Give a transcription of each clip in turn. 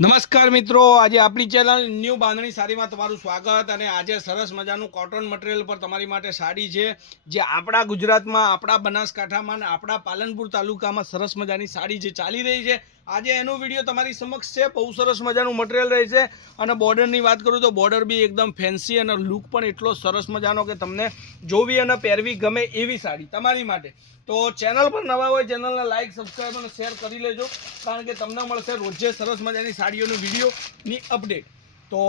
નમસ્કાર મિત્રો, આજે આપણી ચેનલ ન્યૂ બાંધણી સાડીમાં તમારું સ્વાગત। અને આજે સરસ મજાનું કોટન મટીરિયલ પર તમારી માટે સાડી છે જે આપણા ગુજરાતમાં, આપણા બનાસકાંઠામાં અને આપણા પાલનપુર તાલુકામાં સરસ મજાની સાડી જે ચાલી રહી છે, આજે એનો વિડીયો તમારી સમક્ષ છે। બહુ સરસ મજાનું મટીરિયલ રહેશે અને બોર્ડરની વાત કરું તો બોર્ડર બી એકદમ ફેન્સી અને લુક પણ એટલો સરસ મજાનો કે તમને જોવી અને પહેરવી ગમે એવી સાડી તમારી માટે। તો ચેનલ પર નવા હોય ચેનલને લાઇક, સબસ્ક્રાઈબ અને શેર કરી લેજો, કારણ કે તમને મળશે રોજે સરસ મજાની સાડીઓનો વિડીયોની અપડેટ। તો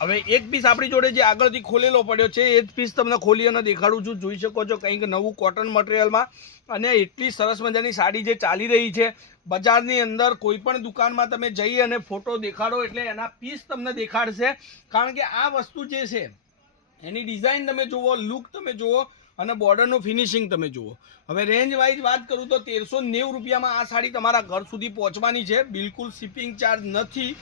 હવે એક પીસ આપણી જોડે જે આગળથી ખોલેલો પડ્યો છે એ જ પીસ તમને ખોલી અને દેખાડું છું। જોઈ શકો છો કંઈક નવું કોટન મટીરિયલમાં અને એટલી સરસ મજાની સાડી જે ચાલી રહી છે બજારની અંદર। કોઈ પણ દુકાનમાં તમે જઈ અને ફોટો દેખાડો એટલે એના પીસ તમને દેખાડશે, કારણ કે આ વસ્તુ જે છે એની ડિઝાઇન તમે જુઓ, લુક તમે જુઓ અને બોર્ડરનું ફિનિશિંગ તમે જુઓ। હવે રેન્જ વાઇઝ વાત કરું તો 1390 રૂપિયામાં આ સાડી તમારા ઘર સુધી પહોંચવાની છે, બિલકુલ શિપિંગ ચાર્જ નથી।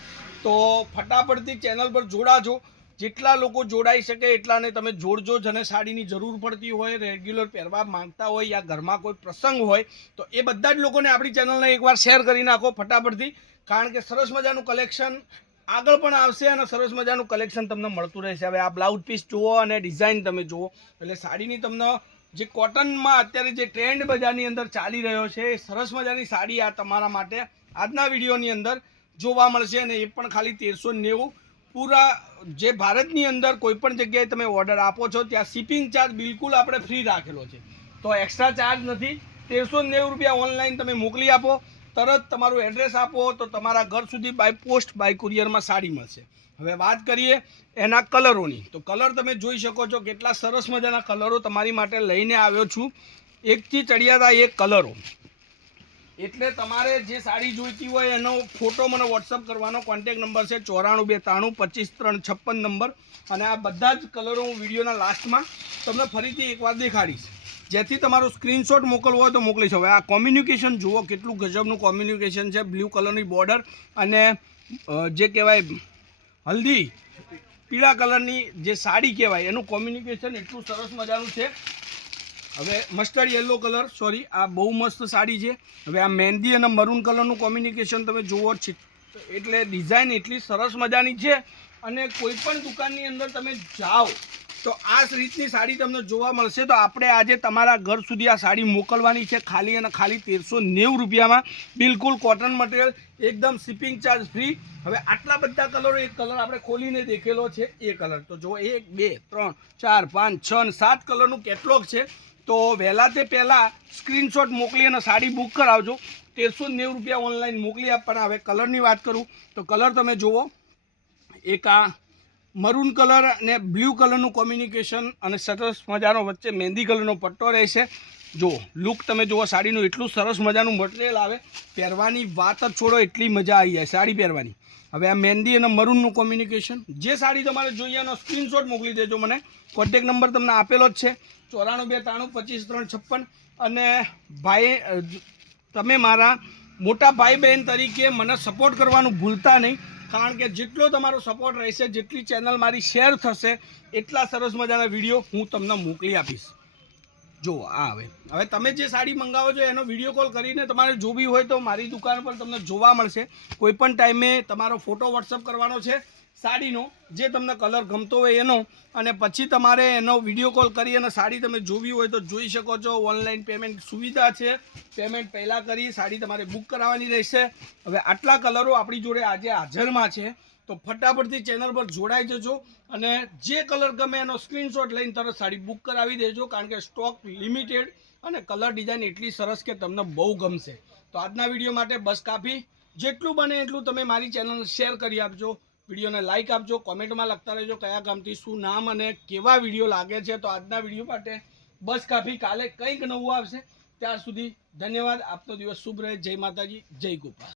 તો ફટાફટથી ચેનલ પર જોડાજો, જેટલા લોકો જોડાઈ શકે એટલાને તમે જોડજો। જેને સાડીની જરૂર પડતી હોય, રેગ્યુલર પહેરવા માંગતા હોય યા ઘરમાં કોઈ પ્રસંગ હોય તો એ બધા જ લોકોને આપણી ચેનલને એકવાર શેર કરી નાખો ફટાફટથી, કારણ કે સરસ મજાનું કલેક્શન આગળ પણ આવશે અને સરસ મજાનું કલેક્શન તમને મળતું રહેશે। હવે આ બ્લાઉઝ પીસ જુઓ અને ડિઝાઇન તમે જુઓ એટલે સાડીની તમને જે કોટનમાં અત્યારે જે ટ્રેન્ડ બજારની અંદર ચાલી રહ્યો છે એ સરસ મજાની સાડી આ તમારા માટે આજના વિડીયોની અંદર જોવા મળશે। અને એ પણ ખાલી 1390। પૂરા જે ભારતની અંદર કોઈ પણ જગ્યાએ તમે ઓર્ડર આપો છો ત્યાં શિપિંગ ચાર્જ બિલકુલ આપણે ફ્રી રાખેલો છે, તો એક્સ્ટ્રા ચાર્જ નથી। 1390 રૂપિયા ઓનલાઈન તમે મોકલી આપો, તરત તમારું એડ્રેસ આપો તો તમારા ઘર સુધી બાય પોસ્ટ, બાય કુરિયરમાં સાડી મળશે। હવે વાત કરીએ એના કલરોની, તો કલર તમે જોઈ શકો છો કેટલા સરસ મજાના કલરો તમારી માટે લઈને આવ્યો છું। એકથી ચડિયાતા એક કલરો, એટલે તમારે જે સાડી જોઈતી હોય એનો ફોટો મને વોટ્સઅપ કરવાનો કોન્ટેક નંબર છે 9423325356 નંબર। અને આ બધા જ કલરો હું વિડીયોના લાસ્ટમાં તમને ફરીથી એકવાર દેખાડીશ, જેથી તમારો સ્ક્રીનશોટ મોકલવો હોય તો મોકલી શકો। આ કોમ્યુનિકેશન જુઓ કેટલું ગજબનું કોમ્યુનિકેશન છે, બ્લુ કલરની બોર્ડર અને જે કહેવાય હલ્દી પીળા કલરની જે સાડી કહેવાય એનું કોમ્યુનિકેશન એટલું સરસ મજાનું છે। હવે મસ્ટર્ડ યલો કલર, સોરી, આ બહુ મસ્ત સાડી છે। હવે આ મહેંદી અને મરૂન કલરનું કોમ્યુનિકેશન તમે જુઓ છે, એટલે ડિઝાઇન એટલી સરસ મજાની છે। અને કોઈ પણ દુકાનની અંદર તમે જાઓ તો આ રીતની સાડી તમને જોવા મળશે। તો આપણે આજે તમારા ઘર સુધી આ સાડી મોકલવાની છે ખાલી અને ખાલી 1390 રૂપિયામાં, બિલકુલ કોટન મટીરિયલ, એકદમ શિપિંગ ચાર્જ ફ્રી। હવે આટલા બધા કલરો, એક કલર આપણે ખોલીને દેખેલો છે એ કલર, તો જો 1 2 3 4 5 6 અને 7 કલરનું કેટલોગ છે। તો વહેલા તે પહેલાં સ્ક્રીનશોટ મોકલી અને સાડી બુક કરાવજો। 1390 રૂપિયા ઓનલાઈન મોકલી આપવાના। હવે કલરની વાત કરું તો કલર તમે જુઓ, એક આ મરૂન કલર અને બ્લુ કલરનું કોમ્યુનિકેશન અને સરસ મજાનો વચ્ચે મહેંદી કલરનો પટ્ટો રહેશે। જો લુક તમે જુઓ સાડીનું, એટલું સરસ મજાનું મટીરિયલ આવે, પહેરવાની વાત જ છોડો, એટલી મજા આવી જાય સાડી પહેરવાની। હવે આ મહેંદી અને મરૂનનું કોમ્યુનિકેશન, જે સાડી તમારે જોઈએ એનો સ્ક્રીનશોટ મોકલી દેજો મને, કોન્ટેક નંબર તમને આપેલો જ છે 9423325356। અને ભાઈ, તમે મારા મોટા ભાઈ બહેન તરીકે મને સપોર્ટ કરવાનું ભૂલતા નહીં, કારણ કે જેટલો તમારો સપોર્ટ રહેશે, જેટલી ચેનલ મારી શેર થશે, એટલા સરસ મજાના વિડીયો હું તમને મોકલી આપીશ। જો આ હવે તમે જે સાડી મંગાવો છો એનો વિડીયો કોલ કરીને તમારે જોવી હોય તો મારી દુકાન પર તમને જોવા મળશે। કોઈ પણ ટાઈમે તમારો ફોટો વોટ્સઅપ કરવાનો છે સાડીનો, જે તમને કલર ગમતો હોય એનો, અને પછી તમારે એનો વિડીયો કોલ કરી અને સાડી તમે જોવી હોય તો જોઈ શકો છો। ઓનલાઈન પેમેન્ટ સુવિધા છે, પેમેન્ટ પહેલાં કરી સાડી તમારે બુક કરાવવાની રહેશે। હવે આટલા કલરો આપણી જોડે આજે હાજરમાં છે, તો ફટાફટથી ચેનલ પર જોડાઈ જજો અને જે કલર ગમે એનો સ્ક્રીનશોટ લઈને તરત સાડી બુક કરાવી દેજો, કારણ કે સ્ટોક લિમિટેડ અને કલર ડિઝાઇન એટલી સરસ કે તમને બહુ ગમશે। તો આજના વિડીયો માટે બસ કાફી, જેટલું બને એટલું તમે મારી ચેનલને શેર કરી આપજો, વિડીયોને લાઇક આપજો, કોમેન્ટમાં લખતા રહેજો કયા ગામથી શું નામ અને કેવા વિડીયો લાગે છે। તો આજના વિડીયો માટે બસ કાફી, કાલે કંઈક નવું આવશે, ત્યાર સુધી ધન્યવાદ। આપનો દિવસ શુભ રહે। જય માતાજી, જય ગોપાલ।